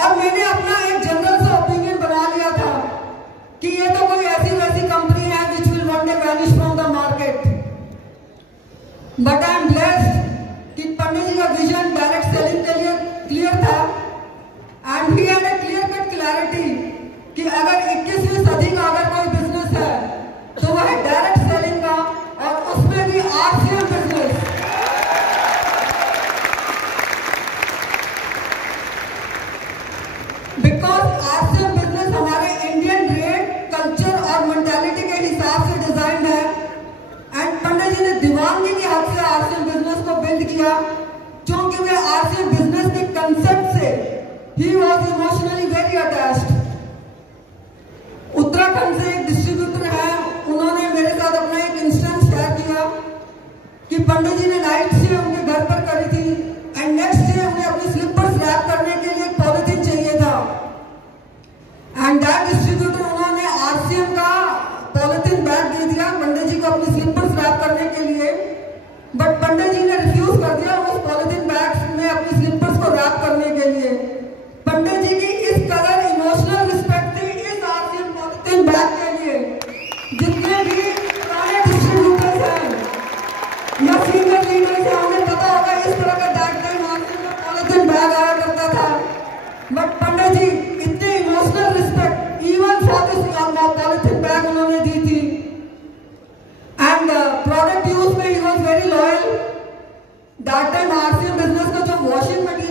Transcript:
और मैंने अपना एक जनरल सा ओपिनियन बना लिया था कि ये तो कोई ऐसी वैसी कंपनी है which will one day vanish from the market. But I am blessed कि पंडित जी का विजन डायरेक्ट सेलिंग के लिए क्लियर था and he had a clear cut clarity कि अगर 21वीं सदी का अगर कोई बिजनेस है तो वह है डायरेक्ट सेलिंग का, और उसमें भी RCM business. Because RCM business हमारे इंडियन रेट कल्चर और मेंटालिटी के हिसाब से डिजाइन है एंड पंडित जी ने दीवानगी की हद से आरसीएम बिजनेस को बिल्ड किया, क्योंकि वे आरसीएम बिजनेस के कंसेप्ट से he was emotionally very attached. Uttarakhand से एक डिस्ट्रीब्यूटर है, उन्होंने मेरे साथ अपना एक इंस्टेंस शेयर किया कि पंडित जी ने नाइट से उनके घर पर करी थी एंड नेक्स्ट डे उन्हें अपनी स्लीपर्स रैप करने के लिए एक पॉलिथीन चाहिए था एंड दैट डिस्ट्रीब्यूटर उन्होंने आरसीएम का पॉलिथीन बैग दे दिया पंडित जी को अपनी स्लीपर्स रैप करने के लिए। बट पंडित जी ने रिफ्यूज कर दिया उस पॉलिथीन बैग में अपनी स्लीपर्स को रैप करने के लिए। पंडित जी की इस कदर इमोशनल रिस्पेक्ट थी इस आरसीएम पॉलिथीन बैग के लिए। जितने भी पुराने डिस्ट्रीब्यूटर्स हैं या सीनियर लीडर्स हैं उन्हें पता होगा इस तरह का दैट टाइम आरसीएम का पॉलिथीन बैग आया करता था। बट पंडित जी इतनी emotional respect even for this polythene bag उन्होंने दी थी एंड प्रोडक्ट यूज में he was very loyal. That time RCM business का जो वॉशिंग मटीरियल